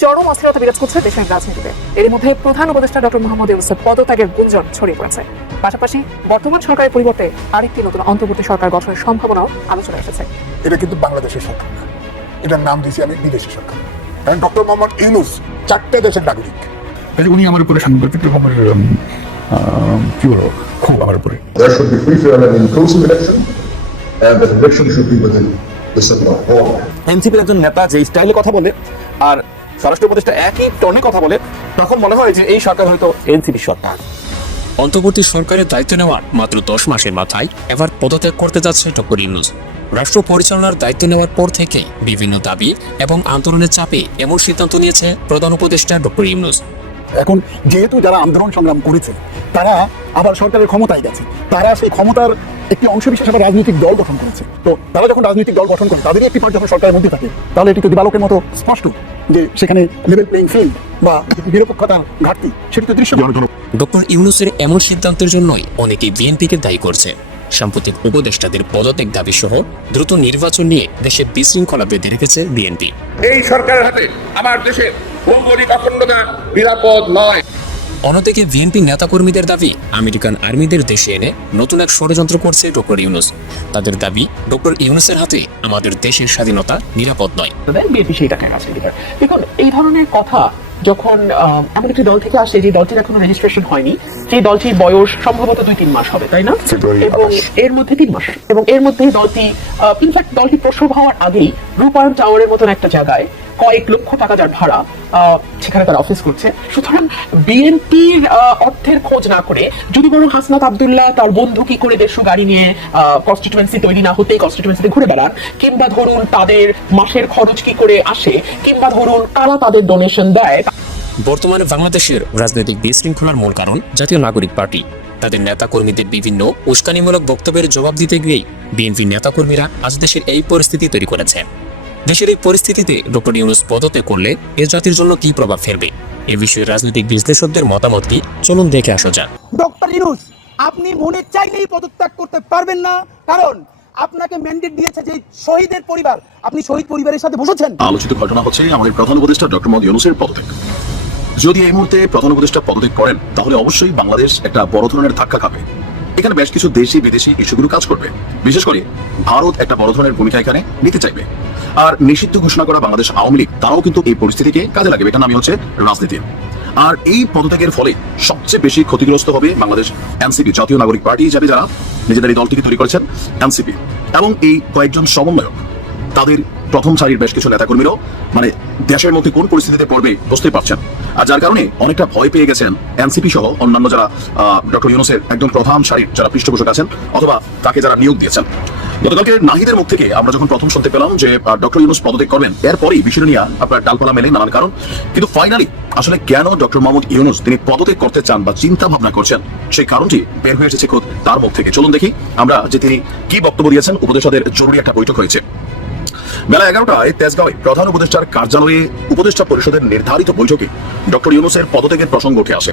চরম অস্থিরতা বিরাজ করছে দেশের রাজনীতিতে। এর মধ্যে প্রধান উপদেষ্টা ডক্টর মোহাম্মদ ইউনুসের পদত্যাগের গুঞ্জন ছড়িয়ে পড়েছে। পাশাপাশি বর্তমান সরকারের পরিবর্তে আরেকটি নতুন অন্তর্বর্তী সরকার গঠনের সম্ভাবনাও আলোচনায় এসেছে। এটা কিন্তু বাংলাদেশের সরকার না। এটার নাম দিয়েছি আমি বিদেশি সরকার। কারণ ডক্টর মোহাম্মদ ইউনুস চারটে দেশের নাগরিক। কাজে উনি আমার উপরে সাংবাদিক রকমের আহ, কি বলব খুব আমার উপরে। There should be free, fair, and inclusive election, and the election should be within the civil law. এনসিপির একজন নেতা যে স্টাইলে কথা বলে আর স্বরাষ্ট্র উপদেষ্টা একই টনে কথা বলে তখন মনে হয় যে এই সরকার হয়তো এনসিপি সরকার। অন্তর্বর্তী সরকারের দায়িত্ব নেওয়ার মাত্র দশ মাসের মাথায় এবার পদত্যাগ করতে যাচ্ছে ডক্টর ইউনুস। রাষ্ট্র পরিচালনার দায়িত্ব নেওয়ার পর থেকেই বিভিন্ন দাবি এবং আন্দোলনের চাপে এমন সিদ্ধান্ত নিয়েছে প্রধান উপদেষ্টা ডক্টর ইউনুস। এখন যেহেতু যারা আন্দোলন সংগ্রাম করেছে তারা আবার সরকারের ক্ষমতায় গেছে। তারা সেই ক্ষমতার একটি অংশ বিশেষ আবার রাজনৈতিক দল গঠন করেছে। তো তারা যখন রাজনৈতিক দল গঠন করে তাদেরই একটি পার্ট যখন সরকারের মধ্যে থাকে তাহলে এটি তো দিবালোকের মতো স্পষ্ট। যে সেখানে লেভেল প্লেইং ফিল্ড বা নিরপেক্ষতার ঘাটতি সেটি তো দৃশ্য ডক্টর ইউনুসের এমন সিদ্ধান্তের জন্যই অনেকেই বিএনপিকে দায়ী করছে। সাম্প্রতিক উপদেষ্টাদের পদত্যাগ দাবি সহ দ্রুত নির্বাচন নিয়ে দেশে বিশৃঙ্খলা বেঁধে রেখেছে বিএনপি। এই সরকারের হাতে আমার দেশের ভৌগোলিক অখণ্ডতা নিরাপদ নয়। অন্যদিকে বিএনপি নেতাকর্মীদের দাবি আমেরিকান আর্মিদের দেশে এনে নতুন এক ষড়যন্ত্র করছে ডক্টর ইউনুস। তাদের দাবি ডক্টর ইউনুসের হাতে আমাদের দেশের স্বাধীনতা নিরাপদ নয়। বিএনপি কাছে দেখুন এই ধরনের কথা যখন আহ, এমন একটি দল থেকে আসে যে দলটির এখনও রেজিস্ট্রেশন হয়নি সেই দলটির বয়স সম্ভবত দুই তিন মাস হবে তাই না? এবং এর মধ্যে তিন মাস। এবং এর মধ্যে দলটি ইনফ্যাক্ট দলটি প্রসব হওয়ার আগেই রূপায়ণ টাওয়ারের মতন একটা জায়গায় কয়েক লক্ষ টাকা যার ভাড়া সেখানে তারা অফিস করছে। সুতরাং বিএনপির অর্থের খোঁজ না করে যদি বরং হাসনাত আবদুল্লাহ তার বন্ধু কি করে দেড়শো গাড়ি নিয়ে কনস্টিটুয়েন্সি তৈরি না হতেই কনস্টিটুয়েন্সিতে ঘুরে বেড়ান, কিংবা ধরুন তাদের মাসের খরচ কি করে আসে, কিংবা ধরুন তারা তাদের ডোনেশন দেয় বর্তমানে বাংলাদেশের রাজনৈতিক বিশৃঙ্খলার মূল কারণ জাতীয় নাগরিক পার্টি। তাদের নেতাকর্মীদের বিভিন্ন উস্কানিমূলক বক্তব্যের জবাব দিতে গিয়েই বিএনপি নেতাকর্মীরা আজ দেশের এই পরিস্থিতি তৈরি করেছে। দেশের এই পরিস্থিতিতে ডক্টর ইউনুস পদত্যাগ করলে এ জাতির জন্য কি প্রভাব ফেলবে? এ বিষয়ে রাজনৈতিক বিশ্লেষকদের মতামত কি? চলুন দেখে আসা যাক। ডক্টর ইনুস আপনি মনে চাইলেই পদত্যাগ করতে পারবেন না কারণ আপনাকে ম্যান্ডেট দিয়েছে যে শহীদের পরিবার। আপনি শহীদ পরিবারের সাথে বসেছেন। আলোচিত ঘটনা হচ্ছে আমাদের প্রধান উপদেষ্টা ডক্টর মোহাম্মদ ইউনুসের পদত্যাগ। যদি এই মুহূর্তে প্রধান উপদেষ্টা পদত্যাগ করেন তাহলে অবশ্যই বাংলাদেশ একটা বড় ধরনের ধাক্কা খাবে। এখানে বেশ কিছু দেশি, বিদেশি ইস্যুগুলো কাজ করবে। বিশেষ করে ভারত একটা বড় ধরনের ভূমিকা এখানে নিতে চাইবে। আর নিষিদ্ধ ঘোষণা করা বাংলাদেশ আওয়ামী লীগ, তারাও কিন্তু এই পরিস্থিতিকে কাজে লাগবে। এটা নামই হচ্ছে রাজনীতি। আর এই পদত্যাগের ফলে সবচেয়ে বেশি ক্ষতিগ্রস্ত হবে বাংলাদেশ এনসিপি, জাতীয় নাগরিক পার্টি হিসাবে যারা নিজেদের এই দলটিকে তৈরি করেছেন, এনসিপি। এবং এই কয়েকজন সমন্বয়ক তাদের প্রথম সারির বেশ কিছু নেতাকর্মীরাও মানে দেশের মধ্যে কোন পরিস্থিতিতে পড়বে বুঝতে পারছেন। আর যার কারণে অনেকটা ভয় পেয়ে গেছেন এনসিপি সহ অন্যান্য যারা ডক্টর ইউনুসের একদম প্রধান সারির যারা পৃষ্ঠপোষক আছেন, অথবা তাকে যারা নিয়োগ দিয়েছেন। গতকালকে নাহিদের মুখ থেকে আমরা যখন প্রথম শুনতে পেলাম যে ডক্টর ইউনুস পদত্যাগ করবেন, এরপরই বিষয় নিয়ে আপনার ডালপালা মেলে নানান কারণ। কিন্তু ফাইনালি আসলে কেন ডক্টর মোহাম্মদ ইউনুস তিনি পদত্যাগ করতে চান বা চিন্তা ভাবনা করছেন সেই কারণটি বের হয়ে এসেছে খোদ তার মুখ থেকে। চলুন দেখি আমরা যে তিনি কি বক্তব্য দিয়েছেন, উপদেষ্টাদের জরুরি একটা বৈঠক হয়েছে। বেলা এগারোটায় তেজগাঁওয়ে প্রধান উপদেষ্টার কার্যালয়ে উপদেষ্টা পরিষদের নির্ধারিত বৈঠকে ডক্টর ইউনুসের পদত্যাগের প্রসঙ্গ উঠে আসে।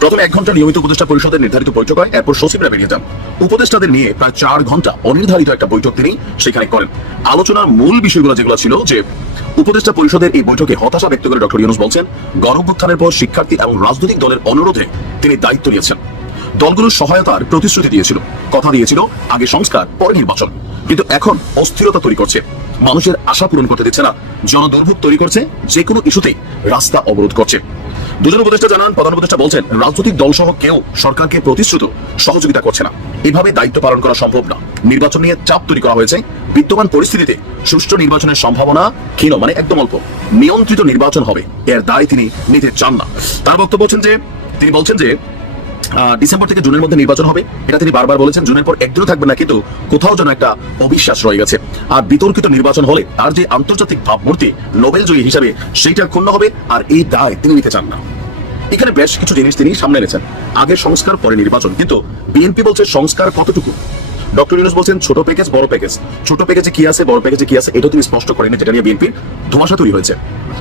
প্রথমে এক ঘণ্টা নিয়মিত উপদেষ্টা পরিষদের নির্ধারিত বৈঠক হয় এরপর সচিবরা বেরিয়ে যান। উপদেষ্টাদের নিয়ে প্রায় চার ঘণ্টা অনির্ধারিত একটা বৈঠক তিনি সেখানে করেন। আলোচনার মূল বিষয়গুলো যেগুলো ছিল যে, উপদেষ্টা পরিষদের এই বৈঠকে হতাশা ব্যক্ত করে ডক্টর ইউনুস বলছেন, গণঅভ্যুত্থানের পর শিক্ষার্থী এবং রাজনৈতিক দলের অনুরোধে তিনি দায়িত্ব নিয়েছেন। দলগুলোর সহায়তার প্রতিশ্রুতি দিয়েছিল। কথা দিয়েছিল আগে সংস্কার, পরে নির্বাচন। কিন্তু এখন অস্থিরতা তৈরি করছে। মানুষের আশা পূরণ করতে দিচ্ছে না। জনদুর্ভোগ তৈরি করছে যে কোনো ইস্যুতেই রাস্তা অবরোধ করছে। দুজন উপদেষ্টা জানান, প্রধান উপদেষ্টা বলছেন, রাজনৈতিক দল সহ কেউ সরকারকে প্রতিশ্রুত সহযোগিতা করছে না। এভাবে দায়িত্ব পালন করা সম্ভব না। নির্বাচন নিয়ে চাপ তৈরি করা হয়েছে। বিদ্যমান পরিস্থিতিতে সুষ্ঠু নির্বাচনের সম্ভাবনা ক্ষীণ মানে একদম অল্প। নিয়ন্ত্রিত নির্বাচন হবে। এর দায় তিনি নিতে চান না। তার বক্তব্য হচ্ছেন যে, তিনি বলছেন যে ডিসেম্বর থেকে জুনের মধ্যে নির্বাচন হবে। এটা তিনি বারবার বলেছেন, জুনের পর একদিনও থাকবে না, কিন্তু কোথাও যেন একটা অবিশ্বাস রয়ে গেছে। আর বিতর্কিত নির্বাচন হলে তার যে আন্তর্জাতিক ভাবমূর্তি, নোবেল জয়ী হিসাবে, সেইটা ক্ষুণ্ণ হবে, আর এই দায় তিনি নিতে চান না। এখানে বেশ কিছু জিনিস তিনি সামনে এনেছেন। আগে সংস্কার, পরে নির্বাচন। কিন্তু বিএনপি বলছে সংস্কার কতটুকু? ডক্টর ইউনুস বলছেন, ছোট প্যাকেজ বড় প্যাকেজ ছোট প্যাকেজে কি আছে, বড় প্যাকেজে কি আছে, এটা তিনি স্পষ্ট করেনি যেটা নিয়ে বিএনপির ধোঁয়াশা তৈরি হয়েছে।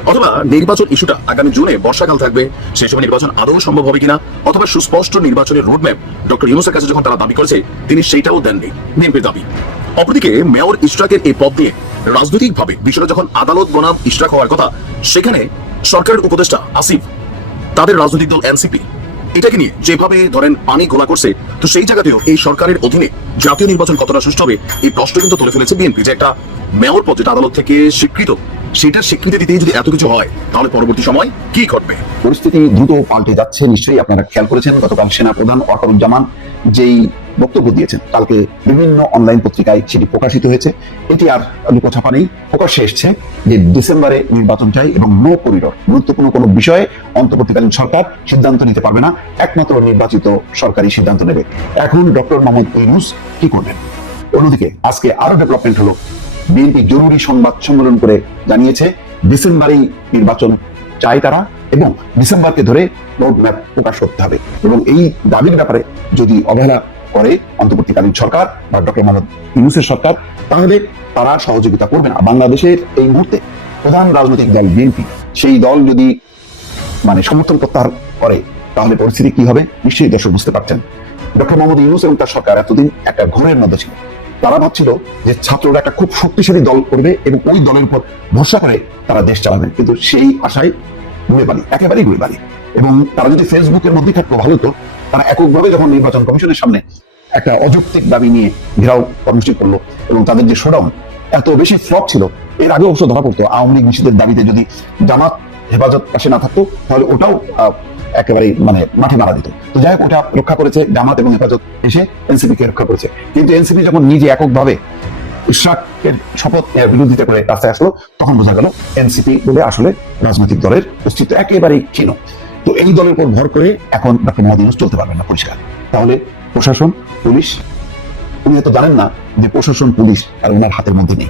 অথবা নির্বাচন ইস্যুটা আগামী জুনে বর্ষাকাল থাকবে, সেই সময় নির্বাচন আদৌ সম্ভব হবে কিনা, অথবা সুস্পষ্ট নির্বাচনের রোডম্যাপ ডক্টর ইউনুসের কাছে যখন তারা দাবি করেছে, তিনি সেইটাও দেননি বিএনপির দাবি। অপরদিকে মেয়র ইশরাকের এই পদ নিয়ে রাজনৈতিকভাবে বিষয়টা যখন আদালত বনাম ইশরাক হওয়ার কথা, সেখানে সরকারের উপদেষ্টা আসিফ, তাদের রাজনৈতিক দল এনসিপি এটাকে নিয়ে যেভাবে ধরেন পানি গোলা করছে, তো সেই জায়গাতেও এই সরকারের অধীনে জাতীয় নির্বাচন কতটা সুষ্ঠু হবে, এই প্রশ্ন কিন্তু তুলে ফেলেছে বিএনপি যে একটা মেয়র পদ যেটা আদালত থেকে স্বীকৃত। সেটার স্বীকৃতি দিতেই যদি এত কিছু হয়, তাহলে পরবর্তী সময় কি ঘটবে? পরিস্থিতি দ্রুত পাল্টে যাচ্ছে, নিশ্চয়ই আপনারা খেয়াল করেছেন। গতকাল সেনা প্রধান ওয়াকারুজ্জামান যেই বক্তব্য দিয়েছেন, কালকে বিভিন্ন অনলাইন পত্রিকায় সেটি প্রকাশিত হয়েছে। এটি আর লুকোছাপা নেই, প্রকাশ্যে এসছে যে ডিসেম্বরে নির্বাচন চাই এবং নো করিডর, গুরুত্বপূর্ণ কোনো বিষয়ে অন্তর্বর্তীকালীন সরকার সিদ্ধান্ত নিতে পারবে না, একমাত্র নির্বাচিত সরকারি সিদ্ধান্ত নেবে। এখন ডক্টর মোহাম্মদ ইউনুস কি করবেন? অন্যদিকে, আজকে আরও ডেভেলপমেন্ট হলো বিএনপি জরুরি সংবাদ সম্মেলন করে জানিয়েছে, ডিসেম্বরেই নির্বাচন চায় তারা এবং ডিসেম্বরকে ধরে রোড ম্যাপ প্রকাশ করতে হবে। এবং এই দাবির ব্যাপারে যদি অবহেলা করে অন্তর্বর্তীকালীন সরকার বা ডক্টর মোহাম্মদ ইউনুসের সরকার, তাহলে তারা সহযোগিতা করবে না। বাংলাদেশের এই মুহূর্তে প্রধান রাজনৈতিক দল বিএনপি, সেই দল যদি মানে সমর্থন প্রত্যাহার করে, তাহলে পরিস্থিতি কি হবে? নিশ্চয়ই দর্শক বুঝতে পারছেন। ডক্টর মোহাম্মদ ইউনুস এবং তার সরকার এতদিন একটা ঘোরের মধ্যে ছিল। তারা ভাবছিল যে ছাত্ররা একটা খুব শক্তিশালী দল করবে এবং ওই দলের উপর ভরসা করে তারা দেশ চালাবেন কিন্তু সেই আশায় ঘুরে বাড়ি একেবারেই ঘুরে বাড়ি এবং তারা যদি ফেসবুকের মধ্যে থাকতো ভালো হতো তারা এককভাবে যখন নির্বাচন কমিশনের সামনে একটা অযৌক্তিক দাবি নিয়ে ঘেরাও কর্মসূচি করল এবং তাদের যে শোডাউন এত বেশি ফ্লপ ছিল এর আগে অবশ্য ধরা পড়তো। আওয়ামী লীগ নিষেধের দাবিতে যদি জামাত হেফাজত পাশে না থাকতো তাহলে ওটাও আহ, একেবারে মানে মাঠে মারা দিত। যাই হোক, ওটা রক্ষা করেছে জামাত এবং হেফাজত এসে এনসিপি কে রক্ষা করেছে। কিন্তু এনসিপি যখন নিজে এককভাবে ইশরাকের শপথ বিরোধিতা করে রাস্তায় আসলো, তখন বোঝা গেল এনসিপি বলে আসলে রাজনৈতিক দলের অস্তিত্ব একেবারেই ক্ষীণ। তো এই দলের উপর ভর করে এখন ডক্টর মোহাম্মদ চলতে পারবেন না পরিষ্কার। তাহলে প্রশাসন, পুলিশ, উনি তো জানেন না যে প্রশাসন, পুলিশ আর ওনার হাতের মধ্যে নেই।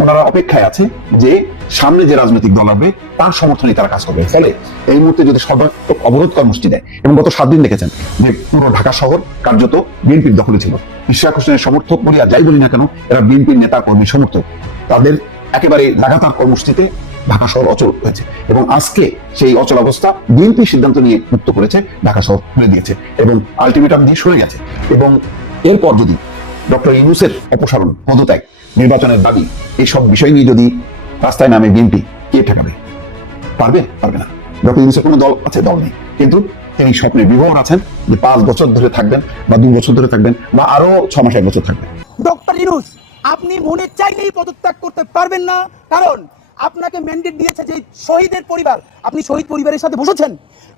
ওনারা অপেক্ষায় আছে যে সামনে যে রাজনৈতিক দল আসবে, তার সমর্থনে তারা কাজ করবে। ফলে এই মুহূর্তে যদি সর্বাত্মক অবরোধ কর্মসূচি দেয়, এবং গত সাত দিন দেখেছেন যে পুরো ঢাকা শহর কার্যত বিএনপির দখলে ছিল। ইশাক হোসেনের সমর্থক বলি আর যাই বলি না কেন, এরা বিএনপির নেতা কর্মী সমর্থক। তাদের একেবারে লাগাতার কর্মসূচিতে ঢাকা শহর অচল হয়েছে এবং আজকে সেই অচল অবস্থা বিএনপি সিদ্ধান্ত নিয়ে মুক্ত করেছে ঢাকা শহর খুলে দিয়েছে এবং আলটিমেটাম দিয়ে সরে গেছে। এবং এরপর যদি ডক্টর ইউনুসের অপসারণ, পদত্যাগ, নির্বাচনের দাবি এইসব বিষয় নিয়ে যদি রাস্তায় নামে বিএনপি, কে ঠেকাবে? পারবে পারবে না। ডক্টর ইউনুসের কোনো দল আছে? দল নেই। কিন্তু তিনি স্বপ্নে বিভোর আছেন যে পাঁচ বছর ধরে থাকবেন বা দু বছর ধরে থাকবেন বা আরও ছ মাস, এক বছর থাকবেন। ডক্টর ইউনুস, আপনি মনে চাইলেই পদত্যাগ করতে পারবেন না। কারণ আপনাকে ম্যান্ডেট দিয়েছে যে শহীদের পরিবার, আপনি শহীদ পরিবারের সাথে বসেছেন।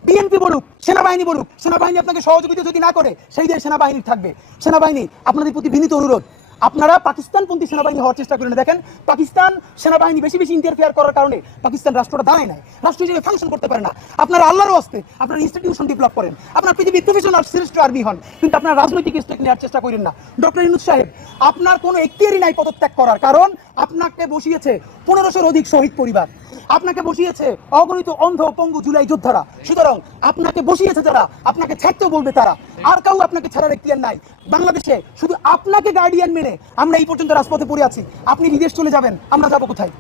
বিএনপি বলুক, সেনাবাহিনী বলুক, সেনাবাহিনী আপনাকে সহযোগিতা যদি না করে, সেই দিয়ে সেনাবাহিনী থাকবে। সেনাবাহিনী, আপনাদের প্রতি বিনীত অনুরোধ আপনারা পাকিস্তানপন্থী সেনাবাহিনী হওয়ার চেষ্টা করেন। দেখেন, পাকিস্তান সেনাবাহিনী বেশি বেশি ইন্টারফেয়ার করার কারণে পাকিস্তান রাষ্ট্রটা দাঁড়ায় নাই। রাষ্ট্র হিসেবে ফাংশন করতে পারে না। আপনারা আল্লাহর হস্তে আপনার ইনস্টিটিউশন ডেভেলপ করেন। আপনার পৃথিবীর প্রফেশনাল শ্রেষ্ঠ আর্মি হন, কিন্তু আপনার রাজনৈতিক স্টেক নেওয়ার চেষ্টা করেন না। ডক্টর ইনুজ সাহেব, আপনার কোনো এখতিয়ারই নাই পদত্যাগ করার। কারণ আপনাকে বসিয়েছে পনেরোশোর অধিক শহীদ পরিবার। আপনাকে বসিয়েছে অগণিত অন্ধ পঙ্গু জুলাই যোদ্ধারা। সুতরাং আপনাকে বসিয়েছে যারা আপনাকে ছাড়তেও বলবে তারা। আর কাউ আপনাকে ছাড়ার এখতিয়ার নাই। বাংলাদেশে শুধু আপনাকে গার্ডিয়ান মেনে আমরা এই পর্যন্ত রাজপথে পড়ে আছি। আপনি বিদেশ চলে যাবেন আমরা যাব কোথায়?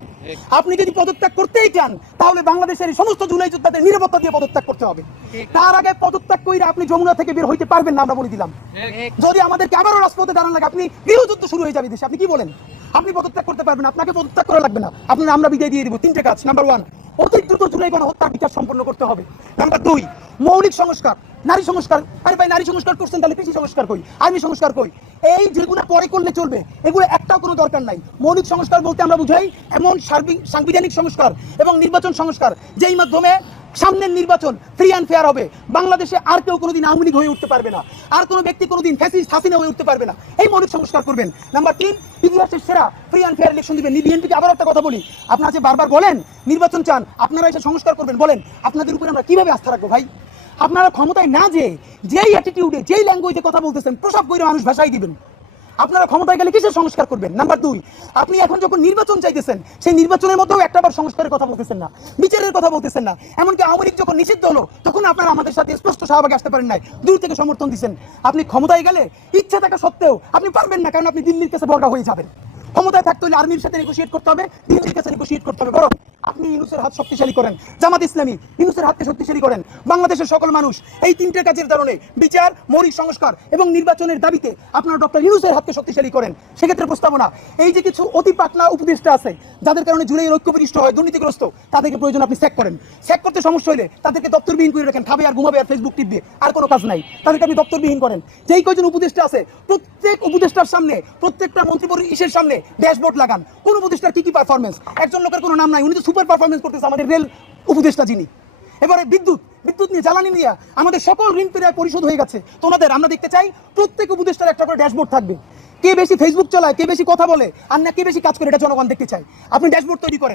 আপনি যদি পদত্যাগ করতেই চান তাহলে বাংলাদেশের এই সমস্ত জুলাই যোদ্ধাদের নিরাপত্তা দিয়ে পদত্যাগ করতে হবে। তার আগে পদত্যাগ করে আপনি যমুনা থেকে বের হইতে পারবেন না আমরা বলে দিলাম। যদি আমাদেরকে আবারও রাজপথে দাঁড়ান লাগে আপনি গৃহযুদ্ধ শুরু হয়ে যাবে দেশে। আপনি কি বলেন? আপনি পদত্যাগ করতে পারবেন আপনাকে পদত্যাগ করা লাগবে না। আপনার আমরা বিদায় দিয়ে দিব। তিনটে কাজ। নাম্বার ওয়ান অতি দ্রুত জুলাই গণহত্যা বিচার সম্পন্ন করতে হবে। নাম্বার দুই, মৌলিক সংস্কার। নারী সংস্কার। আরে ভাই, নারী সংস্কার করছেন তাহলে কৃষি সংস্কার কই? আর্মি সংস্কার কই? এই যেগুলো পরে করলে চলবে, এগুলো একটাও কোনো দরকার নাই। মৌলিক সংস্কার বলতে আমরা বুঝাই এমন সাংবিধানিক সংস্কার এবং নির্বাচন সংস্কার, যেই মাধ্যমে সামনের নির্বাচন ফ্রি অ্যান্ড ফেয়ার হবে। বাংলাদেশে আর কেউ কোনোদিন আওয়ামী লীগ হয়ে উঠতে পারবে না। আর কোনো ব্যক্তি কোনোদিন ফ্যাসিস্ট হাসিনা হয়ে উঠতে পারবে না। এই মৌলিক সংস্কার করবেন। নাম্বার তিন ইতিহাসের সেরা ফ্রি অ্যান্ড ফেয়ার ইলেকশন দিবেন। বিএনপিকে আবার একটা কথা বলি। আপনারা যে বারবার বলেন, নির্বাচন চান, আপনারা এসে সংস্কার করবেন। বলেন, আপনাদের উপরে আমরা কীভাবে আস্থা রাখব ভাই? আপনারা ক্ষমতায় না যে যেই অ্যাটিটিউডে যেই ল্যাঙ্গুয়েজে কথা বলতেছেন, প্রসব করে মানুষ ভাষাই দিবেন। আপনারা ক্ষমতায় গেলে কিসের সংস্কার করবেন? নাম্বার দুই, আপনি এখন যখন নির্বাচন চাইতেছেন, সেই নির্বাচনের মধ্যেও একটাবার সংস্কারের কথা বলতেছেন না, বিচারের কথা বলতেছেন না। এমনকি আওয়ামী লীগ যখন নিষিদ্ধ হলো, তখন আপনারা আমাদের সাথে স্পষ্ট শাহবাগে আসতে পারেন নাই। দূর থেকে সমর্থন দিচ্ছেন আপনি ক্ষমতায় গেলে ইচ্ছা থাকা সত্ত্বেও আপনি পারবেন না, কারণ আপনি দিল্লির কাছে বর্গা হয়ে যাবেন। ক্ষমতায় থাকতে হলে আর্মির সাথে নেগোসিয়েট করতে হবে দিল্লির কাছে নেগোসিয়েট করতে হবে। বরং আপনি ইউনুসের হাত শক্তিশালী করেন। জামাত ইসলামী ইউনুসের হাতকে শক্তিশালী করেন। বাংলাদেশের সকল মানুষ এই তিনটে কাজের কারণে বিচার, মৌলিক সংস্কার এবং নির্বাচনের দাবিতে আপনারা ডক্টর ইউনুসের হাতকে শক্তিশালী করেন। সেক্ষেত্রে প্রস্তাবনা, এই যে কিছু অতি পাকনা উপদেষ্টা আছে, যাদের কারণে জুলাই ঐক্যবিষ্ট হয়, দুর্নীতিগ্রস্ত, তাদেরকে প্রয়োজন আপনি স্যাক করেন। স্যাক করতে সমস্যা হলে তাদেরকে দপ্তরবিহীন করে রাখেন, খাবে আর ঘুমাবে আর ফেসবুক টিপ দিয়ে, আর কোনো কাজ নাই। তাদেরকে আপনি দপ্তরবিহীন করেন। যেই কয়জন উপদেষ্টা আছে, প্রত্যেক উপদেষ্টার সামনে, প্রত্যেকটা মন্ত্রী ইসের সামনে ড্যাশবোর্ড লাগান। কোন উপদেষ্টার কি কি পারফরমেন্স একজন লোকের কোনো নাম নাই, উনি তো সুপার পারফরমেন্স করতেছে আমাদের রেল উপদেষ্টা যিনি। এবারে বিদ্যুৎ বিদ্যুৎ নিয়ে জ্বালানি নিয়ে আমাদের সকল ঋণ পেরিয়ে পরিশোধ হয়ে গেছে। তোমাদের, আমরা দেখতে চাই প্রত্যেক উপদেষ্টার একটা করে ড্যাশবোর্ড থাকবে। কে বেশি ফেসবুক চালায়, কে বেশি কথা বলে, আর না কে বেশি কাজ করে, এটা জনগণ দেখতে চাই আপনি ড্যাশবোর্ড তৈরি করেন।